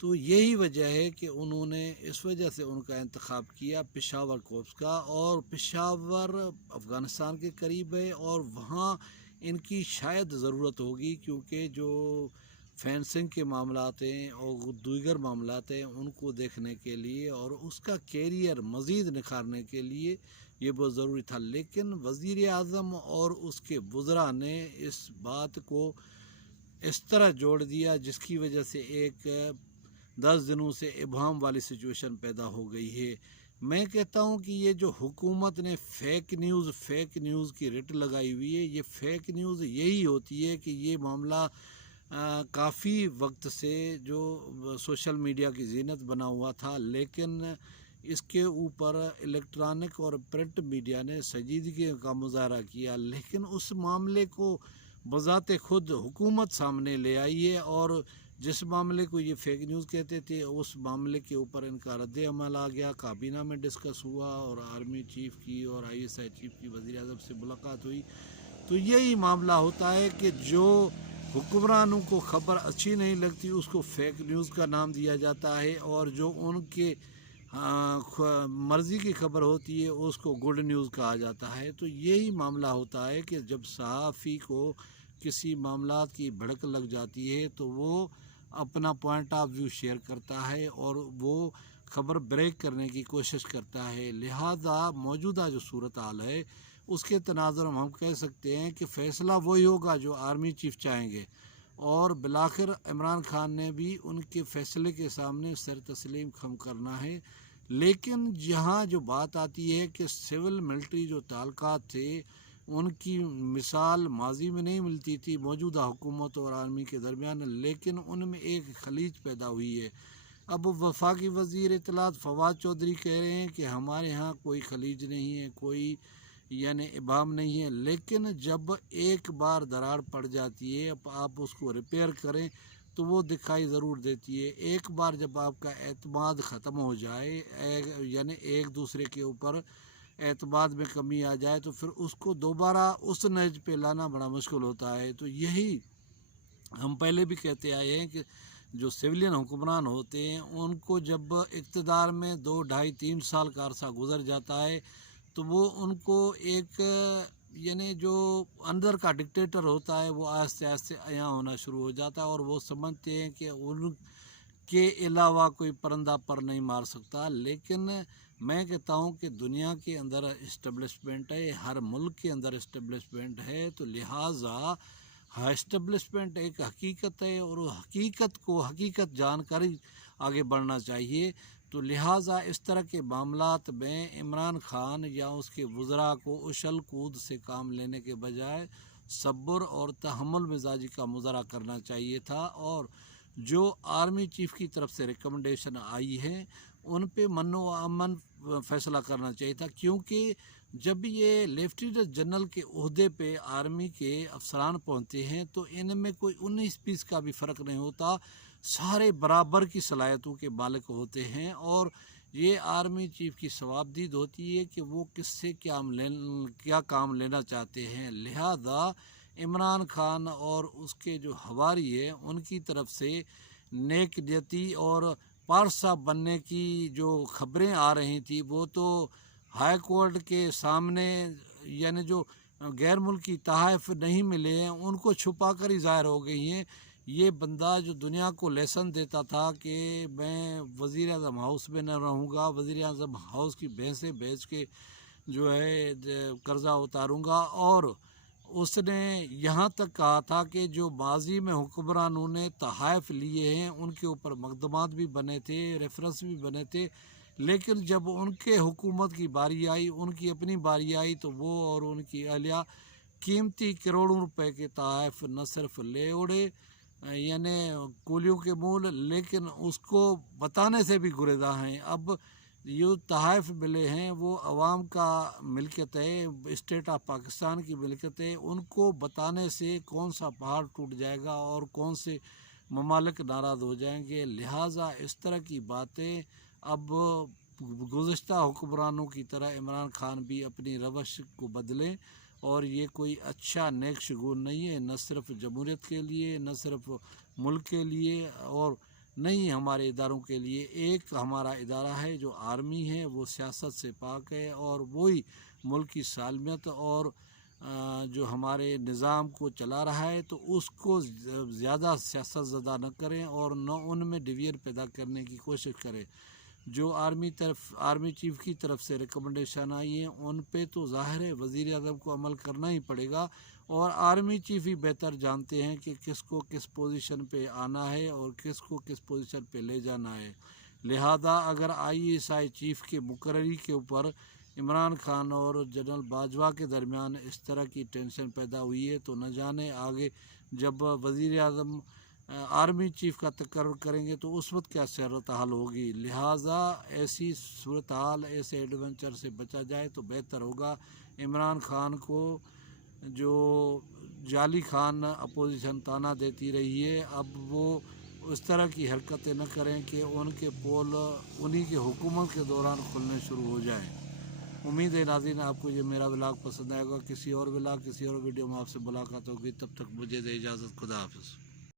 تو یہی وجہ ہے کہ انہوں نے اس وجہ سے ان کا انتخاب کیا پشاور کورپس کا، اور پشاور افغانستان کے قریب ہے اور وہاں ان کی شاید ضرورت ہوگی، کیونکہ جو فینسنگ کے معاملات ہیں اور دیگر معاملات ہیں ان کو دیکھنے کے لیے اور اس کا کیریئر مزید نکھارنے کے لیے یہ بہت ضروری تھا۔ لیکن وزیر اعظم اور اس کے وزراء نے اس بات کو اس طرح جوڑ دیا جس کی وجہ سے ایک 10 دنوں سے ابہام والی سچویشن پیدا ہو گئی ہے۔ میں کہتا ہوں کہ یہ جو حکومت نے فیک نیوز کی رٹ لگائی ہوئی ہے، یہ فیک نیوز یہی ہوتی ہے کہ یہ معاملہ کافی وقت سے جو سوشل میڈیا کی زینت بنا ہوا تھا، لیکن اس کے اوپر الیکٹرانک اور پرنٹ میڈیا نے سنجیدگی کا مظاہرہ کیا، لیکن اس معاملے کو بذات خود حکومت سامنے لے آئی ہے، اور جس معاملے کو یہ فیک نیوز کہتے تھے اس معاملے کے اوپر ان کا رد عمل آ گیا، کابینہ میں ڈسکس ہوا اور آرمی چیف کی اور ISI چیف کی وزیر اعظم سے ملاقات ہوئی۔ تو یہی معاملہ ہوتا ہے کہ جو حکمرانوں کو خبر اچھی نہیں لگتی اس کو فیک نیوز کا نام دیا جاتا ہے، اور جو ان کے مرضی کی خبر ہوتی ہے اس کو گڈ نیوز کہا جاتا ہے۔ تو یہی معاملہ ہوتا ہے کہ جب صحافی کو کسی معاملات کی بھڑک لگ جاتی ہے تو وہ اپنا پوائنٹ آف ویو شیئر کرتا ہے اور وہ خبر بریک کرنے کی کوشش کرتا ہے۔ لہذا موجودہ جو صورتحال ہے اس کے تناظر میں ہم کہہ سکتے ہیں کہ فیصلہ وہی ہوگا جو آرمی چیف چاہیں گے، اور بالآخر عمران خان نے بھی ان کے فیصلے کے سامنے سر تسلیم خم کرنا ہے۔ لیکن جہاں جو بات آتی ہے کہ سول ملٹری جو تعلقات تھے ان کی مثال ماضی میں نہیں ملتی تھی موجودہ حکومت اور آرمی کے درمیان، لیکن ان میں ایک خلیج پیدا ہوئی ہے۔ اب وفاقی وزیر اطلاعات فواد چودھری کہہ رہے ہیں کہ ہمارے ہاں کوئی خلیج نہیں ہے، کوئی ابہام نہیں ہے، لیکن جب ایک بار دراڑ پڑ جاتی ہے آپ اس کو ریپیئر کریں تو وہ دکھائی ضرور دیتی ہے۔ ایک بار جب آپ کا اعتماد ختم ہو جائے، ایک دوسرے کے اوپر اعتماد میں کمی آ جائے تو پھر اس کو دوبارہ اس نہج پہ لانا بڑا مشکل ہوتا ہے۔ تو یہی ہم پہلے بھی کہتے آئے ہیں کہ جو سویلین حکمران ہوتے ہیں ان کو جب اقتدار میں 2, 2.5, 3 سال کا عرصہ گزر جاتا ہے تو وہ ان کو ایک جو اندر کا ڈکٹیٹر ہوتا ہے وہ آہستہ آہستہ عیاں ہونا شروع ہو جاتا ہے، اور وہ سمجھتے ہیں کہ ان کے علاوہ کوئی پرندہ پر نہیں مار سکتا۔ لیکن میں کہتا ہوں کہ دنیا کے اندر اسٹیبلشمنٹ ہے، ہر ملک کے اندر اسٹیبلشمنٹ ہے، تو لہٰذا اسٹیبلشمنٹ ایک حقیقت ہے اور وہ حقیقت جان کر ہی آگے بڑھنا چاہیے۔ تو لہٰذا اس طرح کے معاملات میں عمران خان یا اس کے وزراء کو اچھل کود سے کام لینے کے بجائے صبر اور تحمل مزاجی کا مظاہرہ کرنا چاہیے تھا، اور جو آرمی چیف کی طرف سے ریکمنڈیشن آئی ہے ان پہ من و امن فیصلہ کرنا چاہیے تھا، کیونکہ جب یہ لیفٹیننٹ جنرل کے عہدے پہ آرمی کے افسران پہنچتے ہیں تو ان میں کوئی 19-20 کا بھی فرق نہیں ہوتا، سارے برابر کی صلاحیتوں کے مالک ہوتے ہیں، اور یہ آرمی چیف کی ثوابدید ہوتی ہے کہ وہ کس سے کیا کام لینا چاہتے ہیں۔ لہذا عمران خان اور اس کے جو حواری ہیں ان کی طرف سے نیک نیتی اور پارسا بننے کی جو خبریں آ رہی تھیں وہ تو ہائی کورٹ کے سامنے جو غیر ملکی تحائف نہیں ملے ہیں ان کو چھپا کر ہی ظاہر ہو گئی ہیں۔ یہ بندہ جو دنیا کو لیسن دیتا تھا کہ میں وزیر اعظم ہاؤس میں نہ رہوں گا، وزیر اعظم ہاؤس کی بھینسیں بیچ کے قرضہ اتاروں گا، اور اس نے یہاں تک کہا تھا کہ جو ماضی میں حکمرانوں نے تحائف لیے ہیں ان کے اوپر مقدمات بھی بنے تھے، ریفرنس بھی بنے تھے، لیکن جب ان کے حکومت کی باری آئی، ان کی اپنی باری آئی تو وہ اور ان کی اہلیہ قیمتی کروڑوں روپے کے تحائف نہ صرف لے اڑے کولیوں کے مول، لیکن اس کو بتانے سے بھی گریزاں ہیں۔ اب یہ تحائف ملے ہیں وہ عوام کا ملکیت ہے، اسٹیٹ آف پاکستان کی ملکیت ہے، ان کو بتانے سے کون سا پہاڑ ٹوٹ جائے گا اور کون سے ممالک ناراض ہو جائیں گے۔ لہٰذا اس طرح کی باتیں اب گزشتہ حکمرانوں کی طرح عمران خان بھی اپنی روش کو بدلیں، اور یہ کوئی اچھا نیک شگون نہیں ہے، نہ صرف جمہوریت کے لیے، نہ صرف ملک کے لیے، اور نہیں ہمارے اداروں کے لیے. ایک ہمارا ادارہ ہے جو آرمی ہے، وہ سیاست سے پاک ہے اور وہی ملک کی سالمیت اور جو ہمارے نظام کو چلا رہا ہے، تو اس کو زیادہ سیاست زدہ نہ کریں اور نہ ان میں ڈویژن پیدا کرنے کی کوشش کریں. جو آرمی چیف کی طرف سے ریکمنڈیشن آئی ہیں ان پہ تو ظاہر ہے وزیر اعظم کو عمل کرنا ہی پڑے گا، اور آرمی چیف ہی بہتر جانتے ہیں کہ کس کو کس پوزیشن پہ آنا ہے اور کس کو کس پوزیشن پہ لے جانا ہے. لہذا اگر ISI چیف کے مقرری کے اوپر عمران خان اور جنرل باجوہ کے درمیان اس طرح کی ٹینشن پیدا ہوئی ہے تو نہ جانے آگے جب وزیر اعظم آرمی چیف کا تقرر کریں گے تو اس وقت کیا صورتحال ہوگی. لہٰذا ایسی صورتحال، ایسے ایڈونچر سے بچا جائے تو بہتر ہوگا. عمران خان کو جو جعلی خان اپوزیشن تانا دیتی رہی ہے، اب وہ اس طرح کی حرکتیں نہ کریں کہ ان کے پول انہی کے حکومت کے دوران کھلنے شروع ہو جائیں. امید ہے ناظرین آپ کو یہ میرا ولاگ پسند آئے گا. کسی اور ولاگ کسی اور ویڈیو میں آپ سے ملاقات ہوگی. تب تک مجھے دے اجازت. خدا حافظ.